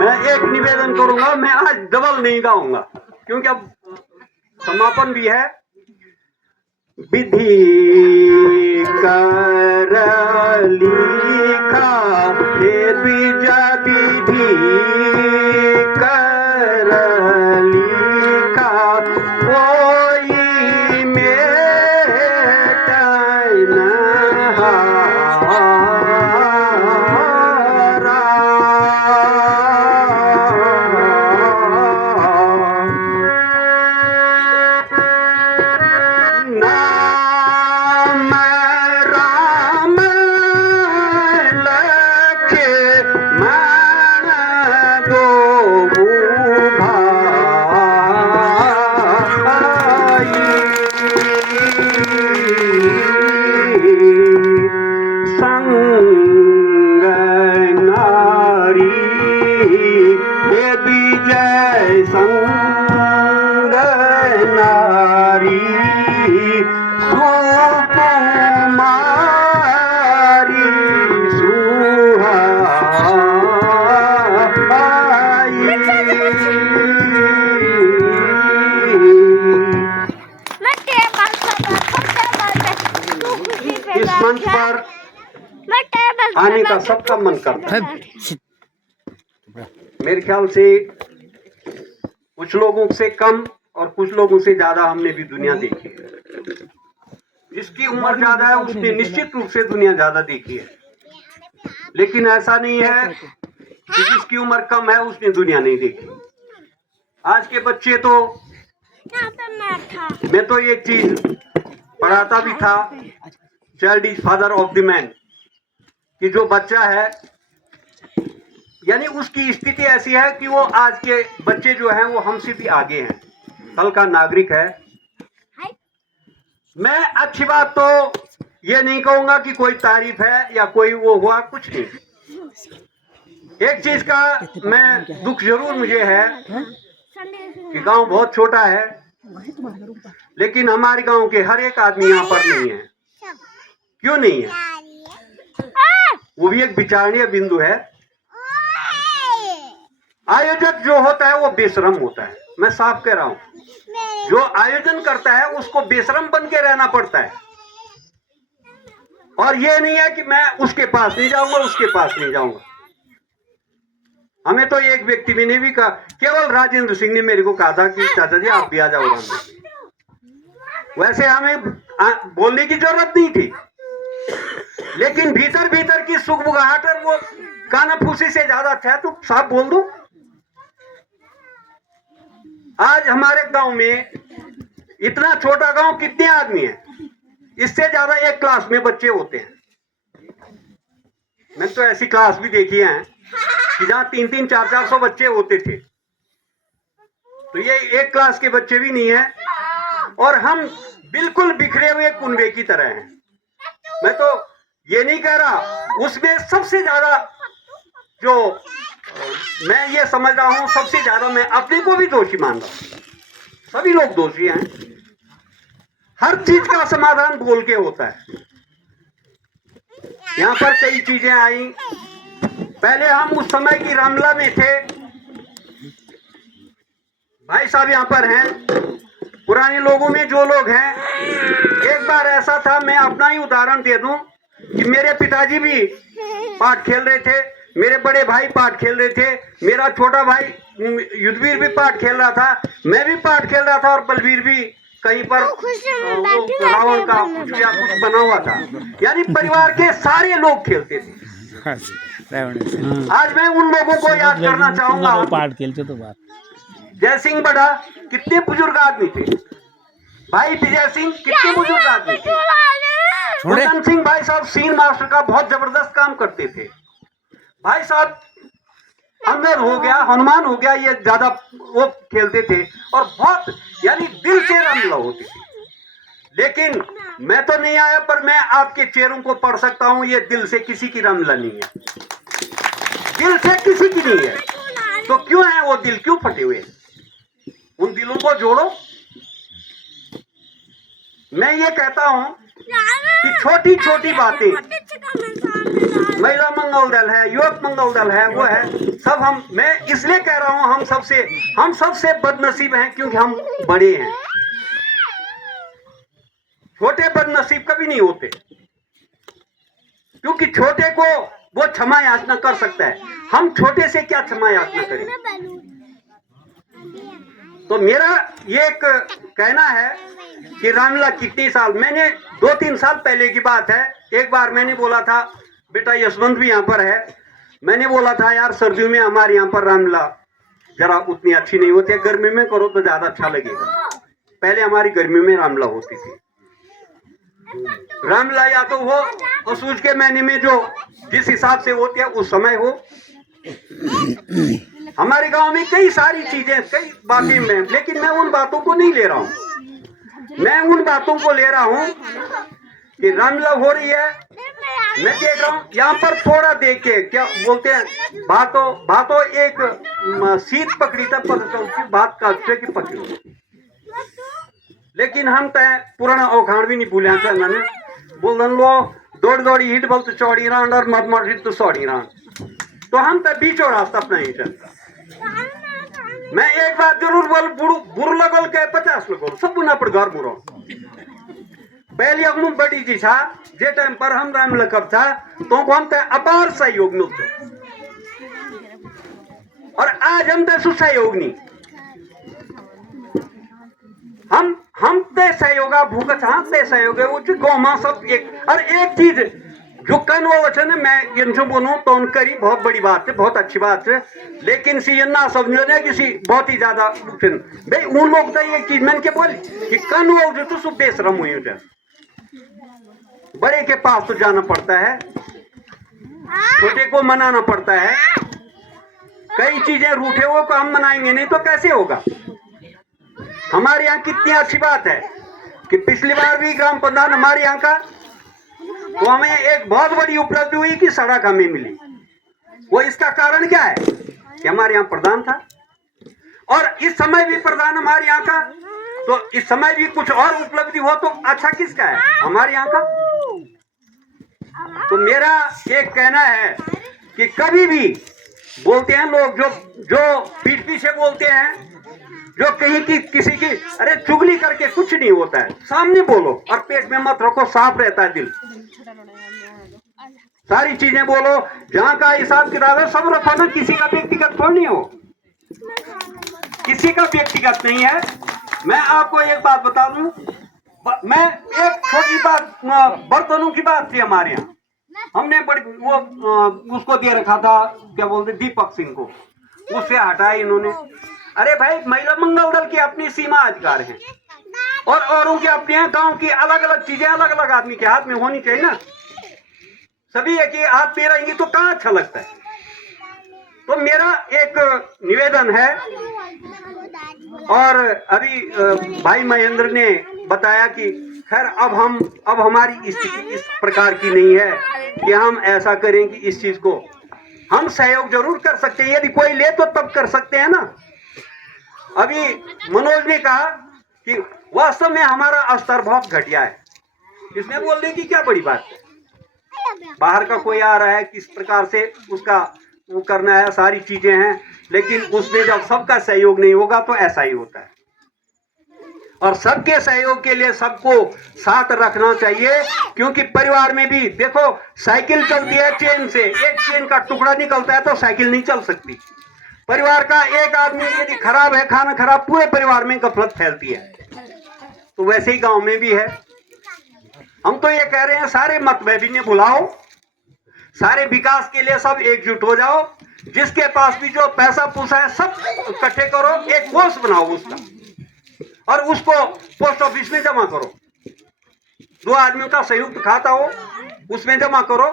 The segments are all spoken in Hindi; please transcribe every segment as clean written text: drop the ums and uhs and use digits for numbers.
मैं एक निवेदन करूंगा, मैं आज डबल नहीं गाऊंगा क्योंकि अब समापन भी है। विधि कर लिखा हे बीजा, विधि कर लिखा कोई मेट न संग नारी सुकुमारी सुहाई। इस मंच पर आने का सबका मन करता है। मेरे ख्याल से कुछ लोगों से कम और कुछ लोगों से ज्यादा हमने भी दुनिया देखी है। जिसकी उम्र ज्यादा है उसने निश्चित रूप से दुनिया ज्यादा देखी है, लेकिन ऐसा नहीं है कि जिसकी उम्र कम है उसने दुनिया नहीं देखी। आज के बच्चे तो, मैं तो एक चीज पढ़ाता भी था, child is father of the man, कि जो बच्चा है यानी उसकी स्थिति ऐसी है कि वो आज के बच्चे जो हैं वो हमसे भी आगे हैं, कल का नागरिक है। मैं अच्छी बात तो ये नहीं कहूंगा कि कोई तारीफ है या कोई वो हुआ, कुछ नहीं। एक चीज का मैं दुख जरूर मुझे है कि गांव बहुत छोटा है, लेकिन हमारे गांव के हर एक आदमी यहाँ पर नहीं है। क्यों नहीं है? वो भी एक विचारणीय बिंदु है। आयोजक जो होता है वो बेशरम होता है, मैं साफ कह रहा हूं। जो आयोजन करता है उसको बेशरम बन के रहना पड़ता है। और ये नहीं है कि मैं उसके पास नहीं जाऊंगा, उसके पास नहीं जाऊंगा। हमें तो एक व्यक्ति भी ने भी कहा, केवल राजेंद्र सिंह ने मेरे को कहा था कि चाचा जी आप भी आ जाओ। वैसे हमें बोलने की जरूरत नहीं थी, लेकिन भीतर भीतर की सुगबुगाहट और वो कानाफूसी से ज्यादा था, तो साफ बोल दो। आज हमारे गांव में, इतना छोटा गांव, कितने आदमी हैं? इससे ज्यादा एक क्लास में बच्चे होते हैं। मैंने तो ऐसी क्लास भी देखी है कि जहां 300 400 बच्चे होते थे। तो ये एक क्लास के बच्चे भी नहीं है, और हम बिल्कुल बिखरे हुए कुनबे की तरह हैं। मैं तो ये नहीं कह रहा, उसमें सबसे ज्यादा जो मैं ये समझ रहा हूं, सबसे ज्यादा मैं अपने को भी दोषी मान रहा हूं। सभी लोग दोषी हैं। हर चीज का समाधान बोल के होता है। यहाँ पर कई चीजें आई। पहले हम उस समय की रामला में थे। भाई साहब यहाँ पर हैं, पुराने लोगों में जो लोग हैं। एक बार ऐसा था, मैं अपना ही उदाहरण दे दूं कि मेरे पिताजी भी पाठ खेल रहे थे, मेरे बड़े भाई पाठ खेल रहे थे, मेरा छोटा भाई युद्धवीर भी पाठ खेल रहा था, मैं भी पाठ खेल रहा था, और बलवीर भी कहीं पर रावण का कुछ या कुछ बना हुआ था। यानी परिवार के सारे लोग खेलते थे। आज मैं उन लोगों को याद करना चाहूंगा। पाठ खेलते तो बात जय सिंह बड़ा कितने बुजुर्ग आदमी थे, भाई विजय सिंह कितने बुजुर्ग आदमी थे, उदम सिंह भाई साहब सीन मास्टर का बहुत जबरदस्त काम करते थे। भाई साहब अमर हो गया, हनुमान हो गया, ये ज्यादा वो खेलते थे और बहुत यानी दिल से रामलीला होती थी। लेकिन मैं तो नहीं आया, पर मैं आपके चेहरों को पढ़ सकता हूं, ये दिल से किसी की रामलीला नहीं है, दिल से किसी की नहीं है। तो क्यों है वो दिल, क्यों फटे हुए? उन दिलों को जोड़ो। मैं ये कहता हूं कि छोटी छोटी बातें महिला मंगल दल है, युवक मंगल दल है, वो है सब। मैं इसलिए कह रहा हूं हम सबसे बदनसीब हैं क्योंकि हम बड़े हैं। छोटे बदनसीब कभी नहीं होते, क्योंकि छोटे को वो क्षमा याचना कर सकता है, हम छोटे से क्या क्षमा याचना करें। तो मेरा ये एक कहना है कि रामलीला कितनी साल, मैंने 2-3 साल पहले की बात है, एक बार मैंने बोला था, बेटा यशवंत भी यहाँ पर है, मैंने बोला था यार सर्दियों में हमारे यहाँ पर रामलीला जरा उतनी अच्छी नहीं होती है, गर्मी में करो तो ज्यादा अच्छा लगेगा। पहले हमारी गर्मी में रामलीला होती थी। रामलीला या तो वो असूज के महीने में जो जिस हिसाब से होती है उस समय हो। हमारे गांव में कई सारी चीजें, कई बातें में, लेकिन मैं उन बातों को नहीं ले रहा हूं। मैं उन बातों को ले रहा हूं कि रामलीला हो रही है, मैं देख रहा हूं यहाँ पर थोड़ा देख के क्या बोलते हैं, भातो एक सीट पकड़ी था पर बात का की पकड़ी, लेकिन हम तय पुराना औखाण भी नहीं भूलिया था। मैंने बोलन लो दौड़ दौड़ी हिट बल तो चौड़ी रान और मत मत हिट तो सौड़ी रान, तो हम तय बीचों रास्ता अपना ही चलता। मैं एक बात जरूर बोल, बुर लगल के 50 लगल सब पुनः पर घर बुरो पहली अगमु बड़ी जी था जे टाइम पर हम रामलीला कब था तो हम तय अपार सहयोग मिलते, और आज हम तय सुसहयोग नहीं, हम तय सहयोगा भूगत हाँ तय सहयोग है वो गाँव में सब एक। और एक चीज जो कन वो वचन है, मैं इनको बोलूं तो उनका ही बहुत बड़ी बात है, बहुत अच्छी बात है, लेकिन सी ना समझने किसी बहुत ही ज्यादा भाई उन लोग तो एक चीज मैंने के बोली कि कन वो जो तो सब बेशरम हुई उधर, बड़े के पास तो जाना पड़ता है, छोटे को मनाना पड़ता है। कई चीजें रूठे हुए को हम मनाएंगे नहीं तो कैसे होगा। हमारे यहाँ कितनी अच्छी बात है कि पिछली बार भी ग्राम प्रधान हमारे यहाँ का, तो हमें एक बहुत बड़ी उपलब्धि हुई कि सड़क हमें मिली। वो इसका कारण क्या है कि हमारे यहाँ प्रधान था, और इस समय भी प्रधान हमारे यहाँ का, तो इस समय भी कुछ और उपलब्धि हो तो अच्छा किसका है, हमारे यहाँ का। तो मेरा एक कहना है कि कभी भी बोलते हैं लोग जो पीठ पीछे बोलते हैं, जो कहीं की किसी की अरे चुगली करके कुछ नहीं होता है, सामने बोलो और पेट में मत रखो, साफ रहता है दिल। सारी चीजें बोलो, जहां का हिसाब किताब है सब रखो ना, किसी का व्यक्तिगत थोड़ी नहीं हो, किसी का व्यक्तिगत नहीं है। मैं आपको एक बात बता दूं, मैं एक छोटी बात, बर्तनों की बात थी हमारे यहाँ, हमने बड़ी वो उसको दे रखा था, क्या बोलते दीपक सिंह को, उससे हटाया इन्होंने। अरे भाई महिला मंगल दल की अपनी सीमा अधिकार है और औरों के अपने हैं, गांव की अलग अलग चीजें अलग अलग आदमी के हाथ में होनी चाहिए ना, सभी एक ही हाथ पे रहेंगी तो कहाँ अच्छा लगता है। तो मेरा एक निवेदन है, और अभी भाई महेंद्र ने बताया कि खैर अब हमारी स्थिति इस प्रकार की नहीं है कि हम ऐसा करें कि इस चीज को हम सहयोग जरूर कर सकते हैं, यदि कोई ले तो तब कर सकते हैं ना। अभी मनोज ने कहा कि वास्तव में हमारा स्तर बहुत घटिया है, इसमें बोलने की क्या बड़ी बात है, बाहर का कोई आ रहा है किस प्रकार से उसका वो करना है, सारी चीजें हैं, लेकिन उसमें जब सबका सहयोग नहीं होगा तो ऐसा ही होता है। और सबके सहयोग के लिए सबको साथ रखना चाहिए, क्योंकि परिवार में भी देखो साइकिल चलती है चेन से, एक चेन का टुकड़ा निकलता है तो साइकिल नहीं चल सकती। परिवार का एक आदमी यदि खराब है, खाना खराब, पूरे परिवार में गफलत फैलती है। तो वैसे ही गांव में भी है। हम तो ये कह रहे हैं सारे मतभेदी ने बुलाओ, सारे विकास के लिए सब एकजुट हो जाओ, जिसके पास भी जो पैसा पूसा है सब इकट्ठे करो, एक कोष बनाओ उसका, और उसको पोस्ट ऑफिस में जमा करो, 2 आदमियों का संयुक्त खाता हो उसमें जमा करो।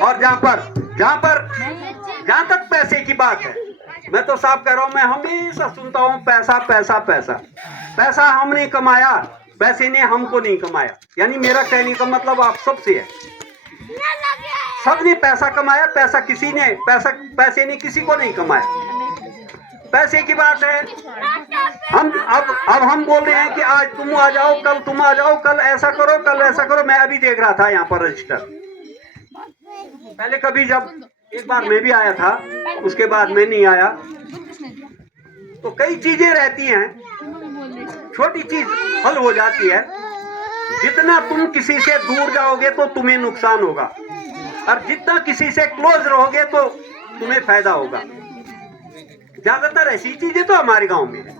और जहां तक पैसे की बात है, मैं तो साफ कह रहा हूं, मैं हमेशा सुनता हूं पैसा पैसा पैसा, पैसा हमने कमाया, पैसे ने हमको नहीं कमाया। यानी मेरा कहने का मतलब आप सबसे है, सबने पैसा कमाया, पैसे ने किसी को नहीं कमाया। पैसे की बात है, अब हम बोल रहे हैं कि आज तुम आ जाओ, कल तुम आ जाओ, कल ऐसा करो, कल ऐसा करो। मैं अभी देख रहा था यहाँ पर रजिस्टर, पहले कभी जब एक बार मैं भी आया था, उसके बाद मैं नहीं आया। तो कई चीजें रहती हैं, छोटी चीज हल हो जाती है। जितना तुम किसी से दूर जाओगे तो तुम्हें नुकसान होगा, और जितना किसी से क्लोज रहोगे तो तुम्हें फायदा होगा। ज्यादातर ऐसी चीजें तो हमारे गांव में है।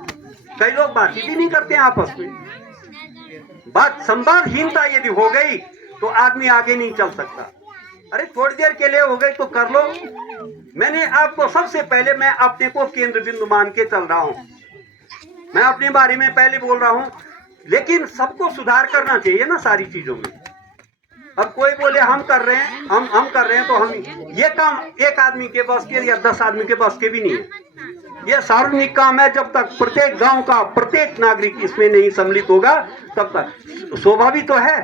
कई लोग बातचीत ही नहीं करते हैं आपस में। बात संवादहीनता यदि हो गई तो आदमी आगे नहीं चल सकता। अरे थोड़ी देर के लिए हो गई तो कर लो। मैंने आपको सबसे पहले, मैं अपने को केंद्र बिंदु मान के चल रहा हूं। मैं अपने बारे में पहले बोल रहा हूं, लेकिन सबको सुधार करना चाहिए ना सारी चीजों में। अब कोई बोले हम कर रहे हैं, हम कर रहे हैं, तो हम ये काम एक आदमी के बस के या 10 आदमी के बस के भी नहीं है। ये सार्वजनिक काम है। जब तक प्रत्येक गांव का प्रत्येक नागरिक इसमें नहीं सम्मिलित होगा तब तक। शोभा भी तो है,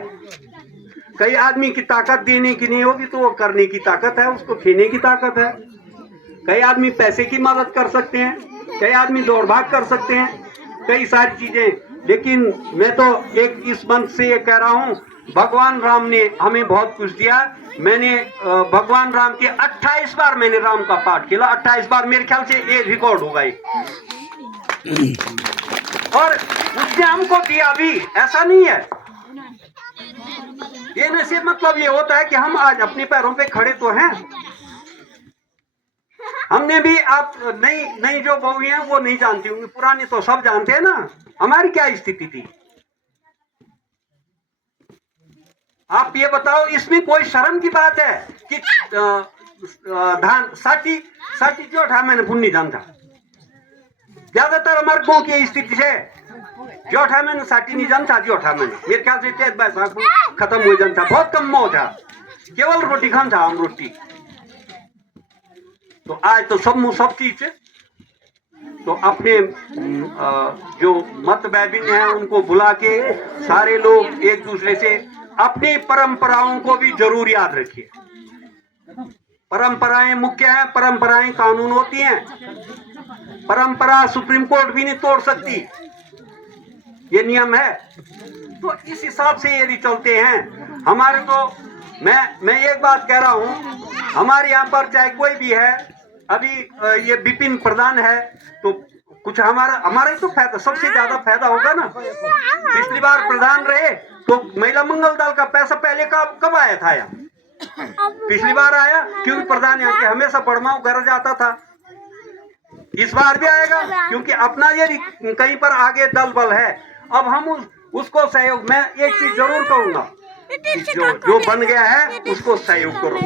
कई आदमी की ताकत देने की नहीं होगी तो वो करने की ताकत है, उसको खेने की ताकत है। कई आदमी पैसे की मदद कर सकते हैं, कई आदमी दौड़ भाग कर सकते हैं, कई सारी चीजें। लेकिन मैं तो एक इस मंच से ये कह रहा हूं, भगवान राम ने हमें बहुत कुछ दिया। मैंने भगवान राम के 28 बार मैंने राम का पाठ किया, 28 बार। मेरे ख्याल से ये रिकॉर्ड होगा ये। और उसने हमको दिया भी, ऐसा नहीं है। ये नसीब मतलब ये होता है कि हम आज अपने पैरों पे खड़े तो हैं। हमने भी, आप नई जो बहू हैं वो नहीं जानती होंगी, पुरानी तो सब जानते हैं ना हमारी क्या स्थिति थी। आप ये बताओ, इसमें कोई शर्म की बात है कि धान साठी जो था मैंने पुण्य जानता। ज्यादातर हमारे गाँव की स्थिति है, जो था मैंने साठी नहीं जानता, जो था मैंने मेरे ख्याल से 23 साल खत्म हो जानता। बहुत कम मौ था, केवल रोटी खान था हम, रोटी। तो आज तो सब चीज है। तो अपने जो मत वैभिन्न है उनको बुला के सारे लोग एक दूसरे से अपनी परंपराओं को भी जरूर याद रखिए। परंपराएं मुख्य हैं, परंपराएं कानून होती हैं। परंपरा सुप्रीम कोर्ट भी नहीं तोड़ सकती, ये नियम है। तो इस हिसाब से यदि चलते हैं हमारे, तो मैं एक बात कह रहा हूं, हमारे यहाँ पर चाहे कोई भी है, अभी ये विपिन प्रधान है, तो कुछ हमारा तो फायदा, सबसे ज्यादा फायदा होगा ना। पिछली बार प्रधान रहे तो महिला मंगल दल का पैसा पहले कब आया था यहाँ? पिछली बार आया, क्योंकि प्रधान यहाँ के हमेशा पड़माऊ घर जाता था। इस बार भी आएगा, क्योंकि अपना यदि कहीं पर आगे दल बल है। अब हम उसको सहयोग, मैं एक चीज जरूर कहूंगा, जो बन गया है उसको सहयोग करो।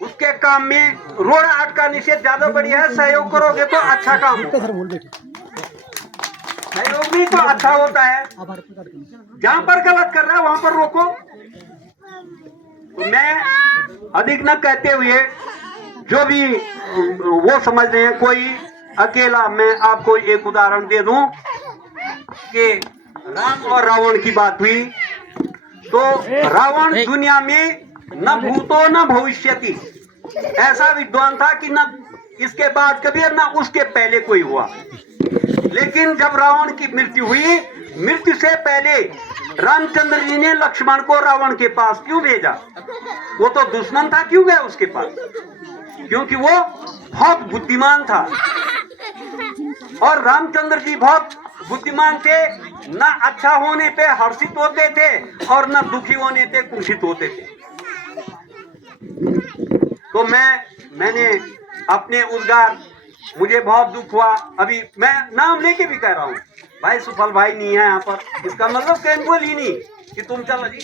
उसके काम में रोड़ा अटकाने से ज्यादा बढ़िया है, सहयोग करोगे तो अच्छा काम। सहयोग भी तो अच्छा होता है। जहां पर गलत कर रहा है वहां पर रोको। तो मैं अधिक न कहते हुए, जो भी वो समझ रहे हैं, कोई अकेला, मैं आपको एक उदाहरण दे दूं कि राम और रावण की बात हुई, तो रावण दुनिया में न भूतो न भविष्यति ऐसा विद्वान था कि न इसके बाद कभी न उसके पहले कोई हुआ। लेकिन जब रावण की मृत्यु हुई, मृत्यु से पहले रामचंद्र जी ने लक्ष्मण को रावण के पास क्यों भेजा? वो तो दुश्मन था, क्यों गया उसके पास? क्योंकि वो बहुत बुद्धिमान था। और रामचंद्र जी बहुत बुद्धिमान थे, न अच्छा होने पे हर्षित होते थे और न दुखी होने पे कुंठित होते थे। तो मैंने अपने उद्गार, मुझे बहुत दुख हुआ। अभी मैं नाम लेके भी कह रहा हूँ, भाई सुफल भाई नहीं है यहाँ पर, इसका मतलब कहीं बोल ही नहीं कि तुम चलो जी।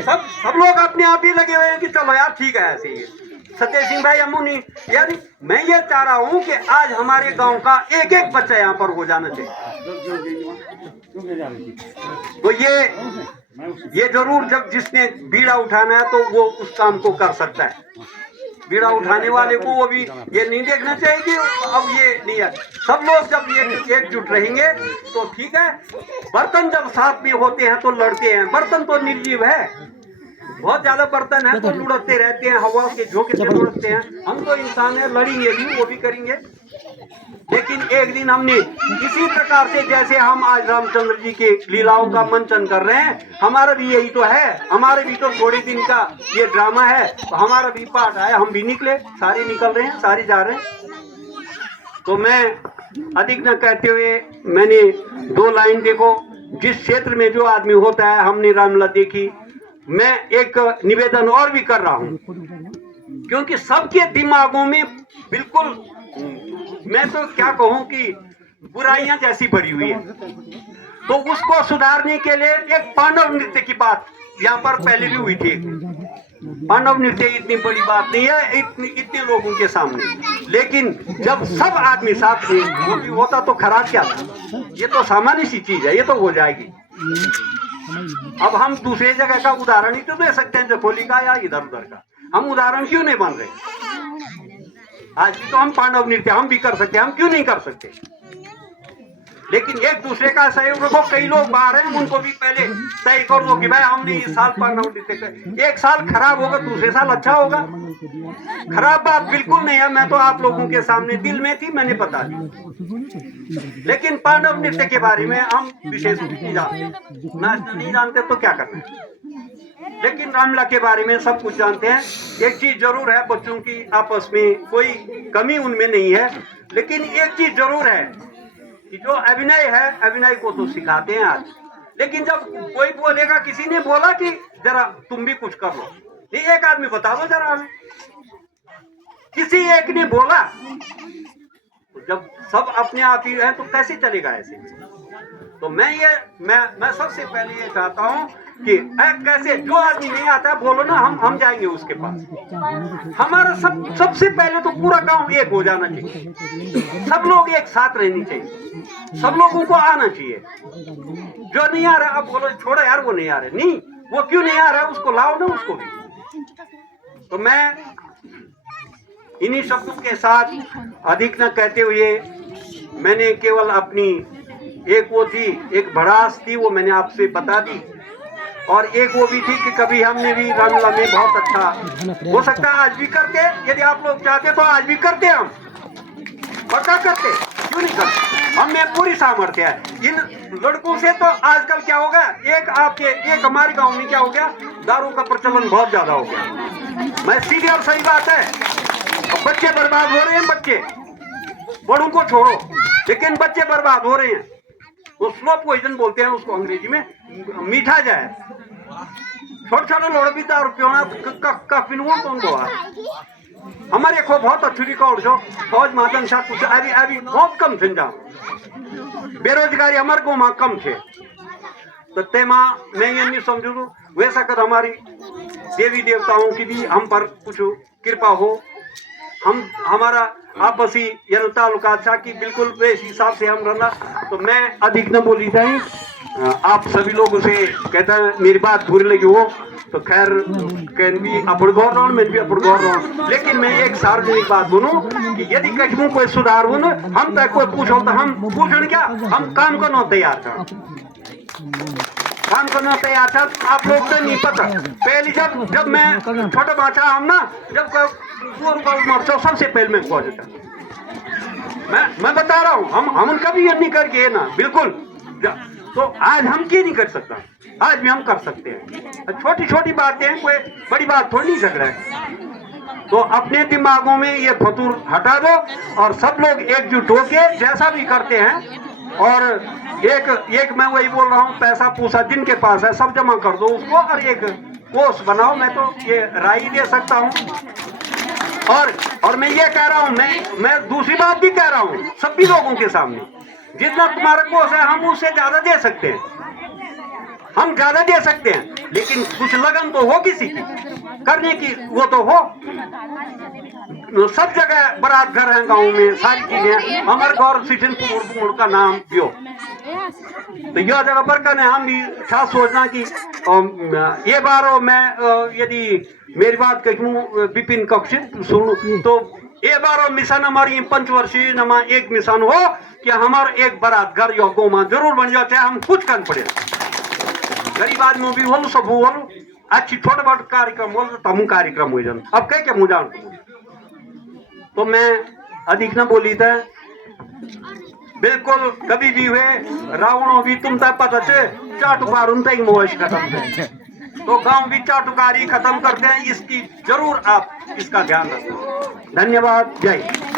सब लोग अपने आप ही लगे हुए हैं कि चलो यार ठीक है, ऐसे ही सत्य सिंह भाई अमुनी। यानी मैं ये चाह रहा हूँ कि आज हमारे गांव का एक एक बच्चा यहाँ पर हो जाना चाहिए। तो ये जरूर, जब जिसने बीड़ा उठाना है तो वो उस काम को कर सकता है। बीड़ा उठाने वाले को वो भी ये नहीं देखना चाहिए कि अब ये नहीं है। सब लोग जब ये एकजुट रहेंगे तो ठीक है। बर्तन जब साथ में होते हैं तो लड़ते हैं, बर्तन तो निर्जीव है। बहुत ज्यादा बर्तन है तो लुढ़कते रहते हैं, हवा के झोंके से लुढ़कते हैं। हम तो इंसान है, लड़ेंगे भी, वो भी करेंगे। लेकिन एक दिन हमने इसी प्रकार से, जैसे हम आज रामचंद्र जी के लीलाओं का मंचन कर रहे हैं, हमारा भी यही तो है। हमारे भी तो थोड़े दिन का ये ड्रामा है, तो हमारा भी पाठ आया, हम भी निकले, सारे निकल रहे हैं, सारे जा रहे हैं। तो मैं अधिक न कहते हुए मैंने 2 लाइन, देखो जिस क्षेत्र में जो आदमी होता है, हमने रामलीला देखी। मैं एक निवेदन और भी कर रहा हूं, क्योंकि सबके दिमागों में बिल्कुल, मैं तो क्या कहूं कि बुराइयां जैसी भरी हुई है। तो उसको सुधारने के लिए एक पांडव नृत्य की बात यहाँ पर पहले भी हुई थी। पांडव नृत्य इतनी बड़ी बात नहीं है इतने लोगों के सामने, लेकिन जब सब आदमी साथ थे, वो भी होता तो खराब क्या था। ये तो सामान्य सी चीज है, ये तो हो जाएगी। अब हम दूसरे जगह का उदाहरण ही तो दे सकते हैं, जखोली का या इधर उधर का। हम उदाहरण क्यों नहीं बन रहे? आज भी तो हम पांडव नृत्य हम भी कर सकते हैं, हम क्यों नहीं कर सकते? लेकिन एक दूसरे का सहयोग रखो। कई लोग बाहर हैं, उनको भी पहले तय कर दो कि भाई हमने इस साल पांडव नृत्य कर। एक साल खराब होगा, दूसरे साल अच्छा होगा। खराब बात बिल्कुल नहीं है, मैं तो आप लोगों के सामने दिल में थी, मैंने बता दी। लेकिन पांडव नृत्य के बारे में हम विशेष नहीं जानते, नाचना नहीं जानते तो क्या करना है। लेकिन रामलीला के बारे में सब कुछ जानते हैं। एक चीज जरूर है, बच्चों की आपस में कोई कमी उनमें नहीं है, लेकिन एक चीज जरूर है कि जो अभिनय है, अभिनय को तो सिखाते हैं आज। लेकिन जब कोई बोलेगा, किसी ने बोला कि जरा तुम भी कुछ कर लो, नहीं एक आदमी बता दो जरा हमें, किसी एक ने बोला, तो जब सब अपने आप ही हैं तो कैसे चलेगा ऐसे? तो मैं सबसे पहले ये चाहता हूँ कि कैसे जो आदमी नहीं आता बोलो ना, हम जाएंगे उसके पास। हमारा सबसे पहले तो पूरा गांव एक हो जाना चाहिए, सब लोग एक साथ रहनी चाहिए, सब लोगों को आना चाहिए। जो नहीं आ रहा अब बोलो छोड़ो यार, वो नहीं आ रहे, नहीं वो क्यों नहीं आ रहा, उसको लाओ ना उसको भी। तो मैं इन्हीं शब्दों के साथ अधिक न कहते हुए, मैंने केवल अपनी एक वो थी, एक भड़ास थी, वो मैंने आपसे बता दी। और एक वो भी थी कि कभी हमने भी रामलीला में बहुत अच्छा, हो सकता है आज भी करते, यदि आप लोग चाहते तो आज भी करते, हम पक्का करते, क्यों नहीं करते? हम में पूरी सामर्थ्य है। इन लड़कों से तो आजकल क्या हो गया, एक हमारे गांव में क्या हो गया, दारू का प्रचलन बहुत ज्यादा हो गया। मैं सीधी और सही बात है, बच्चे बर्बाद हो रहे हैं, बच्चे, बड़ों को छोड़ो, लेकिन बच्चे बर्बाद हो रहे हैं। वो स्लो पॉइजन बोलते हैं उसको अंग्रेजी में, मीठा जाए। छोटे छोटे लोड़ भी दारू पियोना तो हमारे को बहुत अच्छी रिकॉर्ड छो, फौज मातन साथ कुछ अभी बहुत कम थे, बेरोजगारी हमारे को वहां कम थे। तो तेमा मैं ये नहीं समझू वैसा कर हमारी देवी देवताओं की भी हम पर कुछ कृपा हो, हम हमारा आपसी ताल्लुका अच्छा की बिल्कुल इस हिसाब से हम रहना। तो मैं अधिक न बोली जाए, आप सभी लोगों से कहता है मेरी बात बुरी लगी हो तो खैर कैन भी अपन गौर रहा हूँ, मैं भी अपन गौर रहा हूँ। लेकिन मैं एक सार्वजनिक बात बोलूँ कि यदि कहीं कोई सुधार हो ना, हम तक कोई पूछो तो हम पूछने क्या, हम काम करना तैयार था, काम करना तैयार था। आप लोग तो नहीं पता, पहले जब मैं छोटा बच्चा हम ना, जब सबसे पहले मैं पहुंचता, मैं बता रहा हूँ, हम कभी ये नहीं करके ना, बिल्कुल। तो आज हम क्यों नहीं कर सकता, आज भी हम कर सकते हैं। छोटी छोटी बातें हैं, कोई बड़ी बात थोड़ी नहीं सक रहा है। तो अपने दिमागों में ये फतूर हटा दो और सब लोग एकजुट होके जैसा भी करते हैं। और एक मैं वही बोल रहा हूँ, पैसा पूसा जिनके पास है सब जमा कर दो उसको और एक कोष बनाओ। मैं तो ये राय दे सकता हूँ। और मैं ये कह रहा हूँ, मैं दूसरी बात भी कह रहा हूँ सभी लोगों के सामने, जितना तुम्हारा कोष है हम उससे ज्यादा दे सकते हैं, हम ज्यादा दे सकते हैं, लेकिन कुछ लगन तो हो किसी की करने की, वो तो हो। सब जगह बारात घर है गांव में, सारी चीजें हमारे गौर सिटीनपुर का नाम दियो, तो यह जगह पर करने हम भी था सोचना कि ये बार मैं यदि मेरी बात कहूँ विपिन कक्षित सुनू तो ये बार मिशन हमारी पंचवर्षीय नमा एक मिशन हो कि हमारा एक बारात घर या गौ जरूर बन जाओ, चाहे हम कुछ कर पड़े, गरीब आदमी भी बोलू सब बोलू अच्छी छोटे बड़ कार्यक्रम हो तो हम कार्यक्रम हो जान अब कह क्या मुझा तो मैं अधिक न बोली था बिल्कुल कभी भी हुए रावणों भी तुम तक पता चे चाटुकार उन तक मोश खत्म है तो गांव भी चाटुकारी खत्म करते हैं इसकी जरूर आप इसका ध्यान रखें धन्यवाद जय